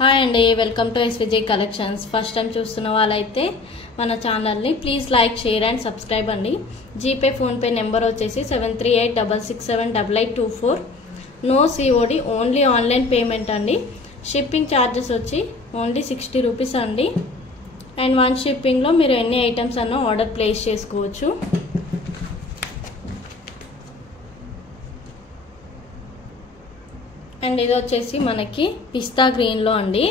Hi అండి, welcome to SVJ collections. First time చూస్తున్న వాళ్ళైతే మన ఛానల్ని please like, share and subscribe అండి. జీపే, ఫోన్పే నెంబర్ వచ్చేసి 7386678824. No COD, only online payment అండి. షిప్పింగ్ ఛార్జెస్ వచ్చి ఓన్లీ 60 రూపీస్ అండి. అండ్ వన్ షిప్పింగ్లో మీరు ఎన్ని ఐటమ్స్ అన్నా ఆర్డర్ ప్లేస్ చేసుకోవచ్చు. అండ్ ఇది వచ్చేసి మనకి పిస్తా గ్రీన్లో అండి,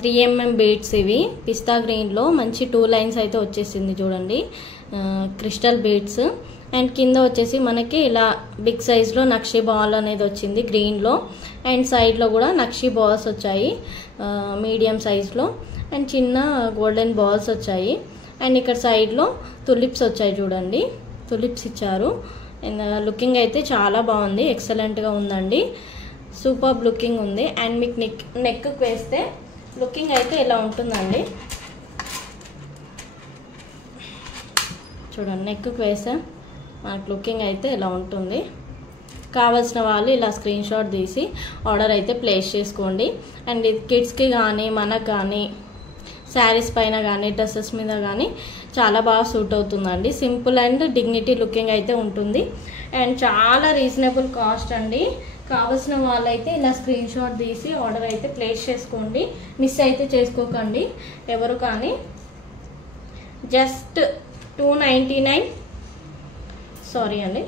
3mm బీడ్స్. ఇవి పిస్తా గ్రీన్లో మంచి 2 లైన్స్ అయితే వచ్చేసింది చూడండి, క్రిస్టల్ బీడ్స్. అండ్ కింద వచ్చేసి మనకి ఇలా బిగ్ సైజ్లో నక్షి బాల్ అనేది వచ్చింది గ్రీన్లో. అండ్ సైడ్లో కూడా నక్షి బాల్స్ వచ్చాయి మీడియం సైజ్లో. అండ్ చిన్న గోల్డెన్ బాల్స్ వచ్చాయి. అండ్ ఇక్కడ సైడ్లో తులిప్స్ వచ్చాయి చూడండి, తులిప్స్ ఇచ్చారు. అండ్ లుకింగ్ అయితే చాలా బాగుంది, ఎక్సలెంట్గా ఉందండి, సూపర్ లుకింగ్ ఉంది. అండ్ మీకు నెక్ వేస్తే లుకింగ్ అయితే ఇలా ఉంటుందండి. చూడండి, నెక్ వేస్తే మనకు లుకింగ్ అయితే ఇలా ఉంటుంది. కావాల్సిన వాళ్ళు ఇలా స్క్రీన్ షాట్ తీసి ఆర్డర్ అయితే ప్లేస్ చేసుకోండి. అండ్ ఇది కిడ్స్కి కానీ మనకు కానీ శారీస్ పైన కానీ డ్రెస్సెస్ మీద కానీ చాలా బాగా సూట్ అవుతుందండి. సింపుల్ అండ్ డిగ్నిటీ లుకింగ్ అయితే ఉంటుంది. అండ్ చాలా రీజనబుల్ కాస్ట్ అండి. కావాల్సిన వాళ్ళైతే ఇలా స్క్రీన్ షాట్ తీసి ఆర్డర్ అయితే ప్లేస్ చేసుకోండి, మిస్ అయితే చేసుకోకండి ఎవరు కానీ. జస్ట్ 299, సారీ అండి,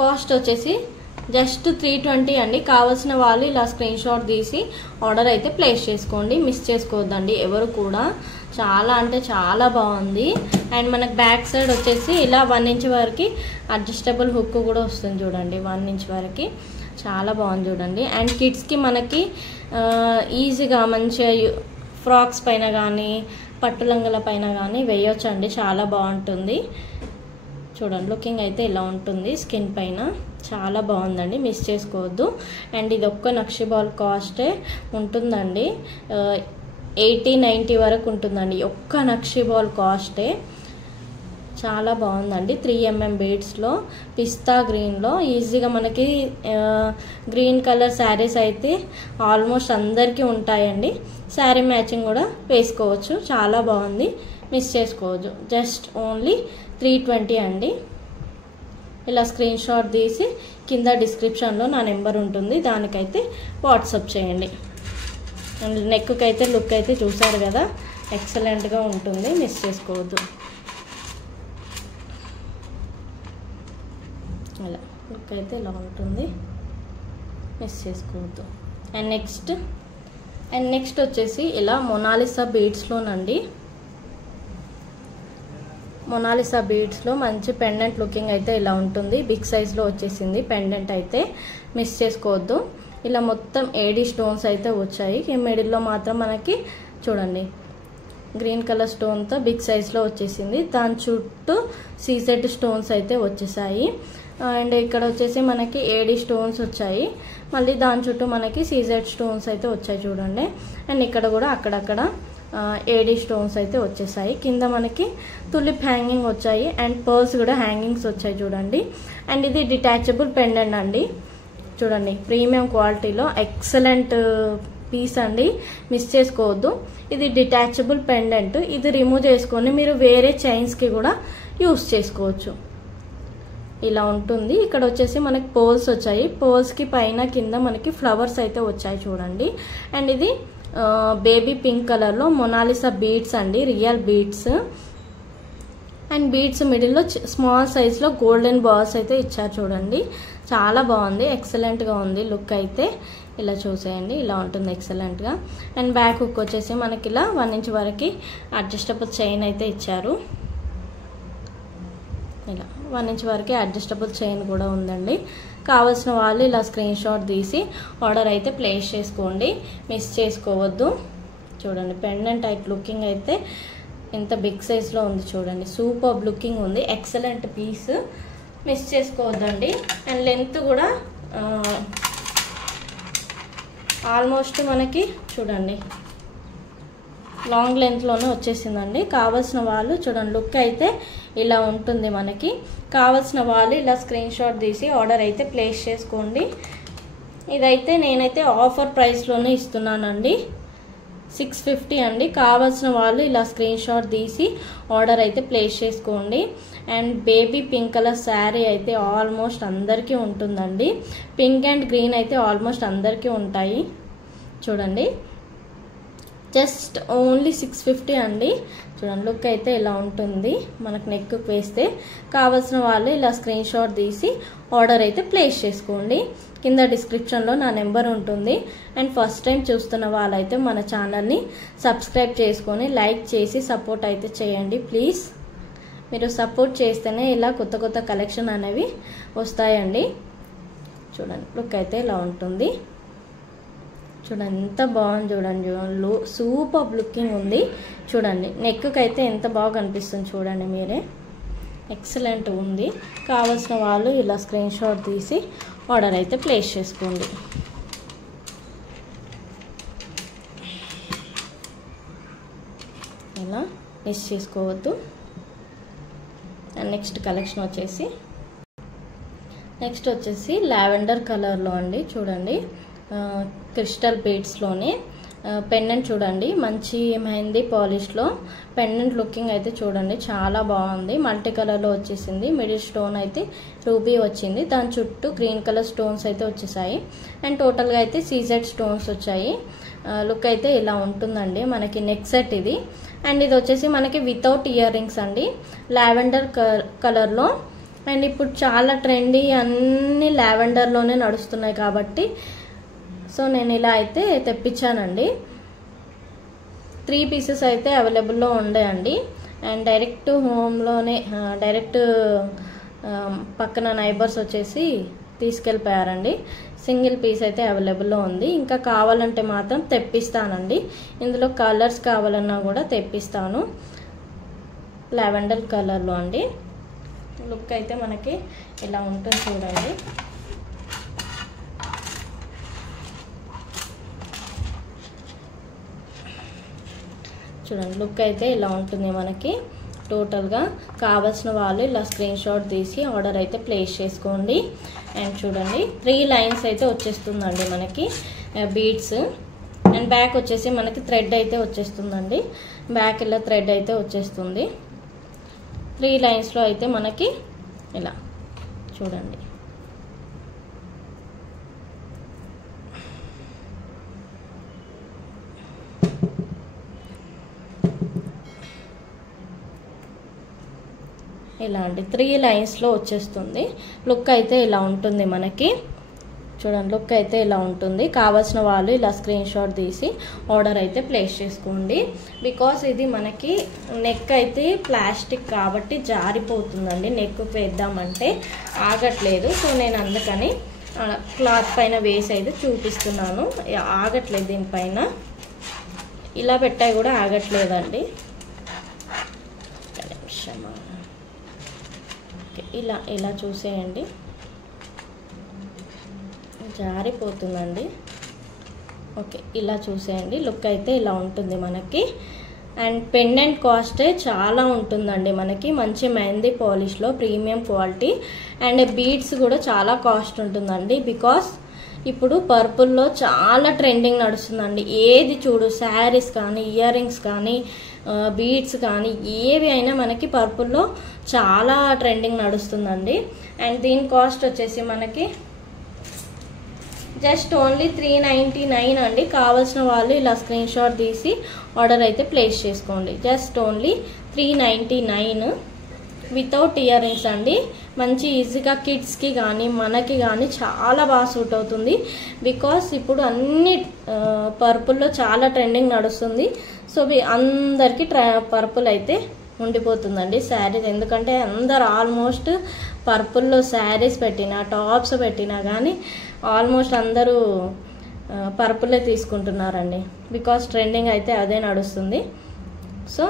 కాస్ట్ వచ్చేసి జస్ట్ 320 అండి. కావాల్సిన వాళ్ళు ఇలా స్క్రీన్ షాట్ తీసి ఆర్డర్ అయితే ప్లేస్ చేసుకోండి, మిస్ చేసుకోవద్దండి ఎవరు కూడా. చాలా అంటే చాలా బాగుంది. అండ్ మనకు బ్యాక్ సైడ్ వచ్చేసి ఇలా 1 ఇంచ్ వరకు అడ్జస్టబుల్ హుక్ కూడా వస్తుంది చూడండి, 1 ఇంచ్ వరకు. చాలా బాగుంది చూడండి. అండ్ కిడ్స్కి మనకి ఈజీగా మంచిగా ఫ్రాక్స్ పైన కానీ పట్టు లంగల పైన కానీ వేయొచ్చు అండి, చాలా బాగుంటుంది. చూడండి, లుకింగ్ అయితే ఇలా ఉంటుంది స్కిన్ పైన, చాలా బాగుందండి, మిస్ చేసుకోవద్దు. అండ్ ఇది ఒక్క నక్షి బాల్ కాస్టే ఉంటుందండి, 80-90 వరకు ఉంటుందండి ఒక్క నక్షి బాల్ కాస్టే. చాలా బాగుందండి, 3mm బీడ్స్లో పిస్తా గ్రీన్లో. ఈజీగా మనకి గ్రీన్ కలర్ శారీస్ అయితే ఆల్మోస్ట్ అందరికీ ఉంటాయండి. శారీ మ్యాచింగ్ కూడా వేసుకోవచ్చు, చాలా బాగుంది, మిస్ చేసుకోవచ్చు. జస్ట్ ఓన్లీ 320 అండి. ఇలా స్క్రీన్ షాట్ తీసి కింద డిస్క్రిప్షన్లో నా నెంబర్ ఉంటుంది, దానికైతే వాట్సాప్ చేయండి. అండ్ నెక్కి అయితే లుక్ అయితే చూసారు కదా, ఎక్సలెంట్గా ఉంటుంది, మిస్ చేసుకోవద్దు. అలా లుక్ అయితే ఇలా ఉంటుంది, మిస్ చేసుకోవద్దు. అండ్ నెక్స్ట్ వచ్చేసి ఇలా మొనాలిసా బీడ్స్లోనండి, మొనాలిసా బీడ్స్లో మంచి పెండెంట్ లుకింగ్ అయితే ఇలా ఉంటుంది. బిగ్ సైజ్లో వచ్చేసింది పెండెంట్ అయితే, మిస్ చేసుకోవద్దు. ఇలా మొత్తం ఏడీ స్టోన్స్ అయితే వచ్చాయి. ఈ మిడిల్లో మాత్రం మనకి చూడండి గ్రీన్ కలర్ స్టోన్తో బిగ్ సైజ్లో వచ్చేసింది. దాని చుట్టూ సీజెడ్ స్టోన్స్ అయితే వచ్చేసాయి. అండ్ ఇక్కడ వచ్చేసి మనకి ఏడీ స్టోన్స్ వచ్చాయి, మళ్ళీ దాని చుట్టూ మనకి సీజెడ్ స్టోన్స్ అయితే వచ్చాయి చూడండి. అండ్ ఇక్కడ కూడా అక్కడక్కడ ఏడీ స్టోన్స్ అయితే వచ్చేసాయి. కింద మనకి తులిప్ హ్యాంగింగ్ వచ్చాయి అండ్ పర్ల్స్ కూడా హ్యాంగింగ్స్ వచ్చాయి చూడండి. అండ్ ఇది డిటాచబుల్ పెండెంట్ అండి, చూడండి ప్రీమియం క్వాలిటీలో ఎక్సలెంట్ పీస్ అండి, మిస్ చేసుకోవద్దు. ఇది డిటాచబుల్ పెండెంట్, ఇది రిమూవ్ చేసుకొని మీరు వేరే చైన్స్కి కూడా యూస్ చేసుకోవచ్చు. ఇలా ఉంటుంది. ఇక్కడ వచ్చేసి మనకి పోల్స్ వచ్చాయి, పోల్స్కి పైన కింద మనకి ఫ్లవర్స్ అయితే వచ్చాయి చూడండి. అండ్ ఇది బేబీ పింక్ కలర్లో మొనాలిసా బీడ్స్ అండి, రియల్ బీడ్స్. అండ్ బీడ్స్ మిడిల్లో స్మాల్ సైజ్లో గోల్డెన్ బాల్స్ అయితే ఇచ్చారు చూడండి, చాలా బాగుంది, ఎక్సలెంట్గా ఉంది లుక్ అయితే. ఇలా చూసేయండి, ఇలా ఉంటుంది ఎక్సలెంట్గా. అండ్ బ్యాక్ హుక్ వచ్చేసి మనకి ఇలా 1 ఇంచ్ వరకు అడ్జస్టబుల్ చైన్ అయితే ఇచ్చారు. ఇలా 1 ఇంచ్ వరకు అడ్జస్టబుల్ చైన్ కూడా ఉందండి. కావాల్సిన వాళ్ళు ఇలా స్క్రీన్ షాట్ తీసి ఆర్డర్ అయితే ప్లేస్ చేసుకోండి, మిస్ చేసుకోవద్దు. చూడండి పెండెంట్ టైప్ లుకింగ్ అయితే ఎంత బిగ్ సైజ్లో ఉంది చూడండి, సూపర్ లుకింగ్ ఉంది, ఎక్సలెంట్ పీస్, మిస్ చేసుకోవద్దండి. అండ్ లెంత్ కూడా ఆల్మోస్ట్ మనకి చూడండి లాంగ్ లెంత్లోనే వచ్చేసిందండి. కావాల్సిన వాళ్ళు చూడండి లుక్ అయితే ఇలా ఉంటుంది మనకి. కావాల్సిన వాళ్ళు ఇలా స్క్రీన్ షాట్ తీసి ఆర్డర్ అయితే ప్లేస్ చేసుకోండి, ఇదైతే నేనైతే ఆఫర్ ప్రైస్లోనే ఇస్తున్నానండి, 650 అండి. కావాల్సిన వాళ్ళు ఇలా స్క్రీన్ షాట్ తీసి ఆర్డర్ అయితే ప్లేస్ చేసుకోండి. And baby pink colour sari అయితే ఆల్మోస్ట్ అందరికీ ఉంటుందండి. పింక్ అండ్ గ్రీన్ అయితే ఆల్మోస్ట్ అందరికీ ఉంటాయి. చూడండి, జస్ట్ ఓన్లీ 650 అండి. చూడండి, లుక్ అయితే ఇలా ఉంటుంది. మనకు నెక్కు వేస్తే కావాల్సిన వాళ్ళు ఇలా స్క్రీన్ షాట్ తీసి ఆర్డర్ అయితే ప్లేస్ చేసుకోండి. కింద డిస్క్రిప్షన్లో నా నెంబర్ ఉంటుంది. అండ్ ఫస్ట్ టైం చూస్తున్న వాళ్ళైతే మన ఛానల్ని సబ్స్క్రైబ్ చేసుకొని లైక్ చేసి సపోర్ట్ అయితే చేయండి ప్లీజ్. మీరు సపోర్ట్ చేస్తేనే ఇలా కొత్త కొత్త కలెక్షన్ అనేవి వస్తాయండి. చూడండి, లుక్ అయితే ఇలా ఉంటుంది. చూడండి ఎంత బాగుంది, చూడండి సూపర్ లుకింగ్ ఉంది. చూడండి నెక్కి అయితే ఎంత బాగా కనిపిస్తుంది చూడండి మీరే, ఎక్సలెంట్ ఉంది. కావాల్సిన వాళ్ళు ఇలా స్క్రీన్ షాట్ తీసి ఆర్డర్ అయితే ప్లేస్ చేసుకోండి. ఇలా మిస్ చేసుకోవద్దు. అండ్ నెక్స్ట్ కలెక్షన్ వచ్చేసి లావెండర్ కలర్లో అండి. చూడండి, క్రిస్టల్ బీడ్స్లోనే పెండెంట్ చూడండి, మంచి మెహందీ పాలిష్లో పెండెంట్ లుకింగ్ అయితే చూడండి చాలా బాగుంది. మల్టీ కలర్లో వచ్చేసింది. మిడిల్ స్టోన్ అయితే రూబీ వచ్చింది, దాని చుట్టూ గ్రీన్ కలర్ స్టోన్స్ అయితే వచ్చేసాయి. అండ్ టోటల్గా అయితే సీజెడ్ స్టోన్స్ వచ్చాయి. లుక్ అయితే ఇలా ఉంటుందండి. మనకి నెక్ సెట్ ఇది. అండ్ ఇది వచ్చేసి మనకి వితౌట్ ఇయర్ రింగ్స్ అండి, లావెండర్ కలర్లో. అండ్ ఇప్పుడు చాలా ట్రెండీ అన్ని లావెండర్లోనే నడుస్తున్నాయి కాబట్టి సో నేను ఇలా అయితే తెప్పించానండి. 3 పీసెస్ అయితే అవైలబుల్లో ఉండేయండి. అండ్ డైరెక్ట్ హోమ్లోనే డైరెక్ట్ పక్కన నైబర్స్ వచ్చేసి తీసుకెళ్ళిపోయారండి. సింగిల్ పీస్ అయితే అవైలబుల్లో ఉంది. ఇంకా కావాలంటే మాత్రం తెప్పిస్తానండి. ఇందులో కలర్స్ కావాలన్నా కూడా తెప్పిస్తాను. లావెండర్ కలర్లో అండి. లుక్ అయితే మనకి ఇలా ఉంటుంది చూడండి. చూడండి, లుక్ అయితే ఇలా ఉంటుంది మనకి. టోటల్గా కావాల్సిన వాళ్ళు ఇలా స్క్రీన్ షాట్ తీసి ఆర్డర్ అయితే ప్లేస్ చేసుకోండి. అండ్ చూడండి 3 లైన్స్ అయితే వచ్చేస్తుందండి మనకి బీడ్స్. అండ్ బ్యాక్ వచ్చేసి మనకి థ్రెడ్ అయితే వచ్చేస్తుందండి. బ్యాక్ ఇలా థ్రెడ్ అయితే వచ్చేస్తుంది. 3 లైన్స్లో అయితే మనకి ఇలా చూడండి. ఇలా అండి 3 లైన్స్లో వచ్చేస్తుంది. లుక్ అయితే ఇలా ఉంటుంది మనకి. చూడండి, లుక్ అయితే ఇలా ఉంటుంది. కావాల్సిన వాళ్ళు ఇలా స్క్రీన్ షాట్ తీసి ఆర్డర్ అయితే ప్లేస్ చేసుకోండి. బికాస్ ఇది మనకి నెక్ అయితే ప్లాస్టిక్ కాబట్టి జారిపోతుందండి. నెక్ వేద్దామంటే ఆగట్లేదు. సో నేను అందుకని క్లాత్ పైన వేసి అయితే చూపిస్తున్నాను. ఆగట్లేదు, దీనిపైన ఇలా పెట్టాయి కూడా ఆగట్లేదండి. ఇలా ఇలా చూసేయండి, జారిపోతుందండి. ఓకే, ఇలా చూసేయండి. లుక్ అయితే ఇలా ఉంటుంది మనకి. అండ్ పెండెంట్ కాస్టే చాలా ఉంటుందండి మనకి. మంచి మెహందీ పాలిష్లో ప్రీమియం క్వాలిటీ. అండ్ బీడ్స్ కూడా చాలా కాస్ట్ ఉంటుందండి. బికాస్ ఇప్పుడు పర్పుల్లో చాలా ట్రెండింగ్ నడుస్తుందండి. ఏది చూడు, శారీస్ కానీ ఇయర్ రింగ్స్ కానీ బీడ్స్ కానీ ఏవి అయినా మనకి పర్పుల్లో చాలా ట్రెండింగ్ నడుస్తుందండి. అండ్ దీని కాస్ట్ వచ్చేసి మనకి జస్ట్ ఓన్లీ 399 అండి. కావాల్సిన వాళ్ళు ఇలా స్క్రీన్ షాట్ తీసి ఆర్డర్ అయితే ప్లేస్ చేసుకోండి. Just only 399 without ear rings అండి. మంచి ఈజీగా కిడ్స్కి కానీ మనకి కానీ చాలా బాగా సూట్ అవుతుంది. బికాస్ ఇప్పుడు అన్ని పర్పుల్లో చాలా ట్రెండింగ్ నడుస్తుంది. సో అందరికీ పర్పుల్ అయితే ఉండిపోతుందండి శారీస్. ఎందుకంటే అందరు ఆల్మోస్ట్ పర్పుల్లో శారీస్ పెట్టినా టాప్స్ పెట్టినా కానీ ఆల్మోస్ట్ అందరూ పర్పులే తీసుకుంటున్నారండి. బికాస్ ట్రెండింగ్ అయితే అదే నడుస్తుంది. సో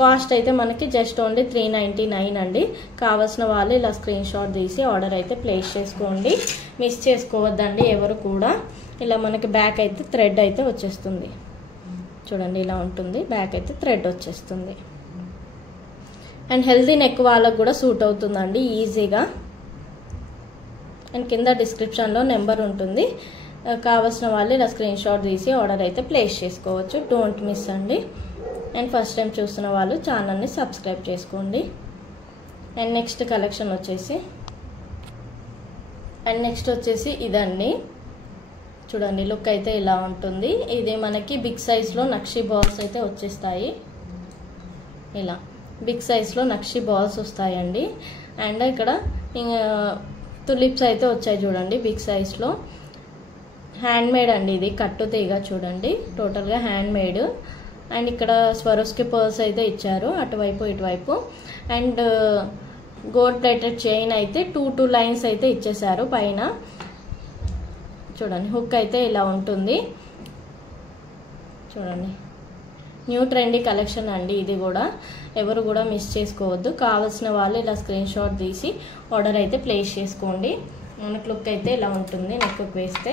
కాస్ట్ అయితే మనకి జస్ట్ ఓన్లీ 399 అండి. కావాల్సిన వాళ్ళు ఇలా స్క్రీన్ షాట్ తీసి ఆర్డర్ అయితే ప్లేస్ చేసుకోండి. మిస్ చేసుకోవద్దండి ఎవరు కూడా. ఇలా మనకి బ్యాక్ అయితే థ్రెడ్ అయితే వచ్చేస్తుంది. చూడండి, ఇలా ఉంటుంది. బ్యాక్ అయితే థ్రెడ్ వచ్చేస్తుంది. అండ్ హెల్దీ నెక్ వాళ్ళకు కూడా సూట్ అవుతుందండి ఈజీగా. అండ్ కింద డిస్క్రిప్షన్లో నెంబర్ ఉంటుంది, కావాల్సిన వాళ్ళు ఇలా స్క్రీన్ షాట్ తీసి ఆర్డర్ అయితే ప్లేస్ చేసుకోవచ్చు. డోంట్ మిస్ అండి. అండ్ ఫస్ట్ టైం చూస్తున్న వాళ్ళు ఛానల్ని సబ్స్క్రైబ్ చేసుకోండి. అండ్ నెక్స్ట్ కలెక్షన్ వచ్చేసి ఇదండి. చూడండి లుక్ అయితే ఇలా ఉంటుంది. ఇది మనకి బిగ్ సైజ్లో నక్షి బాల్స్ అయితే వచ్చేస్తాయి. ఇలా బిగ్ సైజ్లో నక్షి బాల్స్ వస్తాయండి. అండ్ ఇక్కడ తులిప్స్ అయితే వచ్చాయి చూడండి బిగ్ సైజ్లో. హ్యాండ్ మేడ్ అండి, ఇది కట్టు తీగ చూడండి, టోటల్గా హ్యాండ్ మేడ్. అండ్ ఇక్కడ స్వరోస్కి పర్ల్స్ అయితే ఇచ్చారు అటువైపు ఇటువైపు. అండ్ గోల్డ్ ప్లేటెడ్ చైన్ అయితే టూ లైన్స్ అయితే ఇచ్చేసారు పైన. చూడండి హుక్ అయితే ఇలా ఉంటుంది. చూడండి న్యూ ట్రెండీ కలెక్షన్ అండి ఇది కూడా, ఎవరు కూడా మిస్ చేసుకోవద్దు. కావాల్సిన వాళ్ళు ఇలా స్క్రీన్ షాట్ తీసి ఆర్డర్ అయితే ప్లేస్ చేసుకోండి. మనకు లుక్ అయితే ఇలా ఉంటుంది నెక్కు వేస్తే.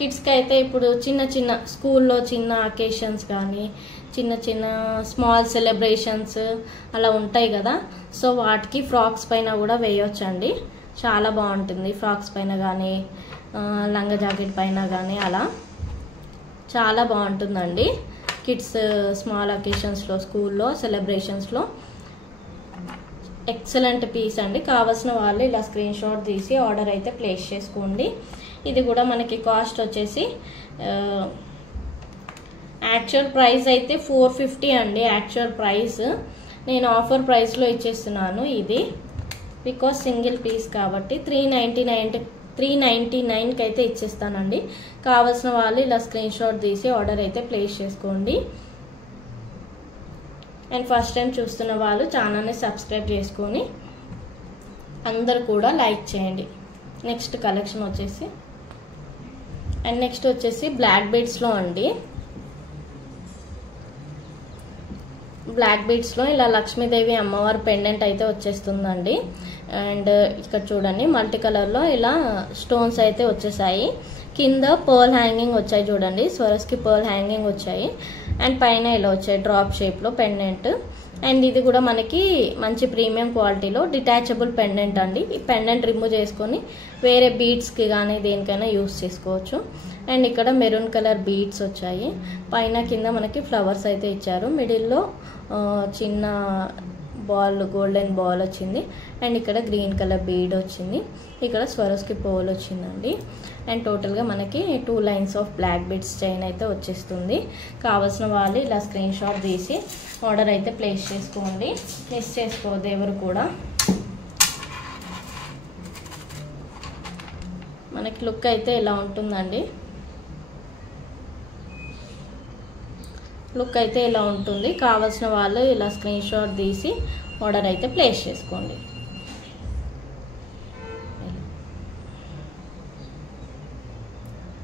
కిడ్స్కి అయితే ఇప్పుడు చిన్న స్కూల్లో చిన్న అకేషన్స్ కానీ చిన్న స్మాల్ సెలబ్రేషన్స్ అలా ఉంటాయి కదా, సో వాటికి ఫ్రాక్స్ పైన కూడా వేయొచ్చండి. చాలా బాగుంటుంది. ఫ్రాక్స్ పైన కానీ లంగా జాకెట్ పైన కానీ అలా చాలా బాగుంటుందండి. కిడ్స్ స్మాల్ అకేషన్స్లో స్కూల్లో సెలబ్రేషన్స్లో ఎక్సలెంట్ పీస్ అండి. కావాల్సిన వాళ్ళు ఇలా స్క్రీన్ షాట్ తీసి ఆర్డర్ అయితే ప్లేస్ చేసుకోండి. ఇది కూడా మనకి కాస్ట్ వచ్చేసి యాక్చువల్ ప్రైస్ అయితే 450 అండి. యాక్చువల్ ప్రైస్ నేను ఆఫర్ ప్రైస్లో ఇచ్చేస్తున్నాను ఇది, బికాస్ సింగిల్ పీస్ కాబట్టి 399కి అయితే ఇచ్చేస్తానండి. కావాల్సిన వాళ్ళు ఇలా స్క్రీన్ షాట్ తీసి ఆర్డర్ అయితే ప్లేస్ చేసుకోండి. అండ్ ఫస్ట్ టైం చూస్తున్న వాళ్ళు ఛానల్ని సబ్స్క్రైబ్ చేసుకొని అందరు కూడా లైక్ చేయండి. నెక్స్ట్ కలెక్షన్ వచ్చేసి బ్లాక్ బీడ్స్లో అండి. బ్లాక్ బీడ్స్లో ఇలా లక్ష్మీదేవి అమ్మవారి పెండెంట్ అయితే వచ్చేస్తుందండి. అండ్ ఇక్కడ చూడండి మల్టీ కలర్లో ఇలా స్టోన్స్ అయితే వచ్చేసాయి. కింద పర్ల్ హ్యాంగింగ్ వచ్చాయి చూడండి, స్వరస్కి పర్ల్ హ్యాంగింగ్ వచ్చాయి. అండ్ పైన ఇలా వచ్చాయి డ్రాప్ షేప్లో పెండెంట్. అండ్ ఇది కూడా మనకి మంచి ప్రీమియం క్వాలిటీలో డిటాచబుల్ పెండెంట్ అండి. ఈ పెండెంట్ రిమూవ్ చేసుకొని వేరే బీడ్స్కి కానీ దేనికైనా యూస్ చేసుకోవచ్చు. అండ్ ఇక్కడ మెరూన్ కలర్ బీడ్స్ వచ్చాయి. పైన కింద మనకి ఫ్లవర్స్ అయితే ఇచ్చారు. మిడిల్లో చిన్న బాల్ గోల్డెన్ బాల్ వచ్చింది. అండ్ ఇక్కడ గ్రీన్ కలర్ బీడ్ వచ్చింది. ఇక్కడ స్వరోస్కి పోల్ వచ్చిందండి. అండ్ టోటల్గా మనకి 2 lines of black beads chain అయితే వచ్చేస్తుంది. కావాల్సిన వాళ్ళు ఇలా స్క్రీన్ షాట్ తీసి ఆర్డర్ అయితే ప్లేస్ చేసుకోండి. మిస్ చేసుకోవద్దు ఎవరు కూడా. మనకి లుక్ అయితే ఇలా ఉంటుందండి. లుక్ అయితే ఇలా ఉంటుంది. కావాల్సిన వాళ్ళు ఇలా స్క్రీన్ షాట్ తీసి ఆర్డర్ అయితే ప్లేస్ చేసుకోండి.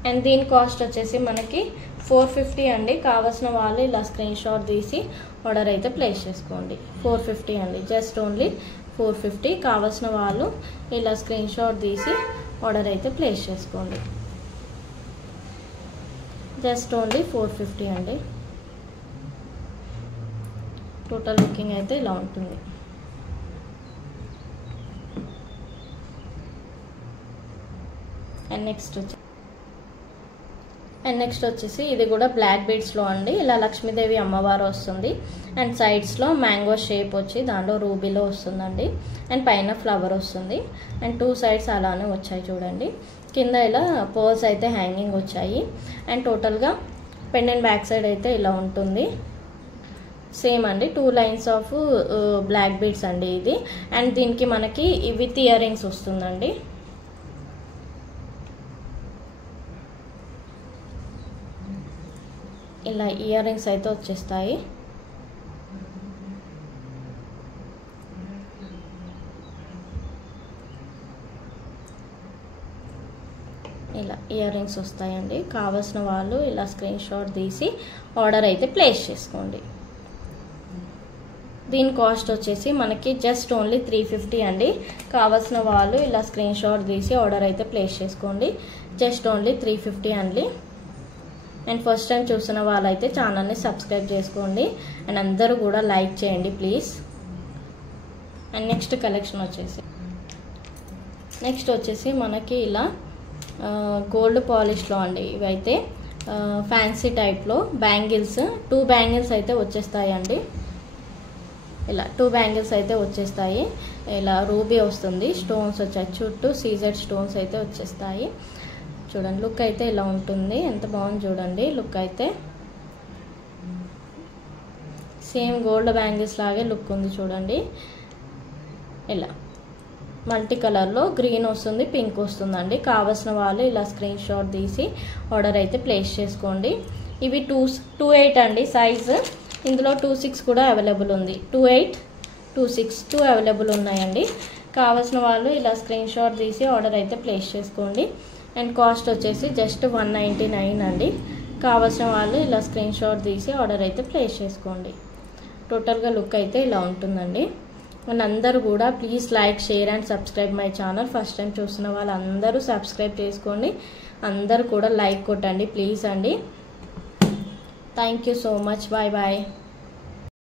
అండ్ దీని కాస్ట్ వచ్చేసి మనకి 450 అండి. కావాల్సిన వాళ్ళు ఇలా స్క్రీన్ షాట్ తీసి ఆర్డర్ అయితే ప్లేస్ చేసుకోండి. 450 అండి, జస్ట్ ఓన్లీ 450. కావాల్సిన వాళ్ళు ఇలా స్క్రీన్ షాట్ తీసి ఆర్డర్ అయితే ప్లేస్ చేసుకోండి. జస్ట్ ఓన్లీ 450 అండి. టోటల్ లుకింగ్ అయితే ఇలా ఉంటుంది. అండ్ నెక్స్ట్ వచ్చేసి ఇది కూడా బ్లాక్ బీడ్స్లో అండి. ఇలా లక్ష్మీదేవి అమ్మవారు వస్తుంది. అండ్ సైడ్స్లో మ్యాంగో షేప్ వచ్చి దాంట్లో రూబీలో వస్తుందండి. అండ్ పైన ఫ్లవర్ వస్తుంది. అండ్ 2 సైడ్స్ అలానే వచ్చాయి చూడండి. కింద ఇలా పర్ల్స్ అయితే హ్యాంగింగ్ వచ్చాయి. అండ్ టోటల్గా పెండెంట్ బ్యాక్ సైడ్ అయితే ఇలా ఉంటుంది. సేమ్ అండి 2 లైన్స్ ఆఫ్ బ్లాక్ బీడ్స్ అండి ఇది. అండ్ దీనికి మనకి విత్ ఇయర్ రింగ్స్ వస్తుందండి. ఇలా ఇయర్ రింగ్స్ అయితే వచ్చేస్తాయి. ఇలా ఇయర్ రింగ్స్ వస్తాయండి. కావాల్సిన వాళ్ళు ఇలా స్క్రీన్ షాట్ తీసి ఆర్డర్ అయితే ప్లేస్ చేసుకోండి. దీని కాస్ట్ వచ్చేసి మనకి జస్ట్ ఓన్లీ 350 అండి. కావాల్సిన వాళ్ళు ఇలా స్క్రీన్ షాట్ తీసి ఆర్డర్ అయితే ప్లేస్ చేసుకోండి. జస్ట్ ఓన్లీ 350 అండి. అండ్ ఫస్ట్ టైం చూస్తున్న వాళ్ళైతే ఛానల్ని సబ్స్క్రైబ్ చేసుకోండి. అండ్ అందరూ కూడా లైక్ చేయండి ప్లీజ్. అండ్ నెక్స్ట్ కలెక్షన్ వచ్చేసి నెక్స్ట్ వచ్చేసి మనకి ఇలా గోల్డ్ పాలిష్లో అండి. ఇవైతే ఫ్యాన్సీ టైప్లో బ్యాంగిల్స్, 2 బ్యాంగిల్స్ అయితే వచ్చేస్తాయండి. ఇలా 2 బ్యాంగిల్స్ అయితే వచ్చేస్తాయి. ఇలా రూబీ వస్తుంది, స్టోన్స్ వచ్చాయి, చుట్టూ సీజెడ్ స్టోన్స్ అయితే వచ్చేస్తాయి. చూడండి లుక్ అయితే ఇలా ఉంటుంది. ఎంత బాగుంది చూడండి లుక్ అయితే. సేమ్ గోల్డ్ బ్యాంగిల్స్ లాగే లుక్ ఉంది చూడండి. ఇలా మల్టీ కలర్లో గ్రీన్ వస్తుంది, పింక్ వస్తుందండి. కావాల్సిన వాళ్ళు ఇలా స్క్రీన్ షాట్ తీసి ఆర్డర్ అయితే ప్లేస్ చేసుకోండి. ఇవి 2.8 అండి సైజు. ఇందులో 2.6 కూడా అవైలబుల్ ఉంది. 2.8, 2.6 2 అవైలబుల్ ఉన్నాయండి. కావాల్సిన వాళ్ళు ఇలా స్క్రీన్ షాట్ తీసి ఆర్డర్ అయితే ప్లేస్ చేసుకోండి. అండ్ కాస్ట్ వచ్చేసి జస్ట్ 199 అండి. కావాల్సిన వాళ్ళు ఇలా స్క్రీన్ షాట్ తీసి ఆర్డర్ అయితే ప్లేస్ చేసుకోండి. టోటల్గా లుక్ అయితే ఇలా ఉంటుందండి. అండ్ అందరూ కూడా please like, share and subscribe my channel. First time చూస్తున్న వాళ్ళందరూ సబ్స్క్రైబ్ చేసుకోండి. అందరూ కూడా లైక్ కొట్టండి ప్లీజ్ అండి. Thank you so much. Bye bye.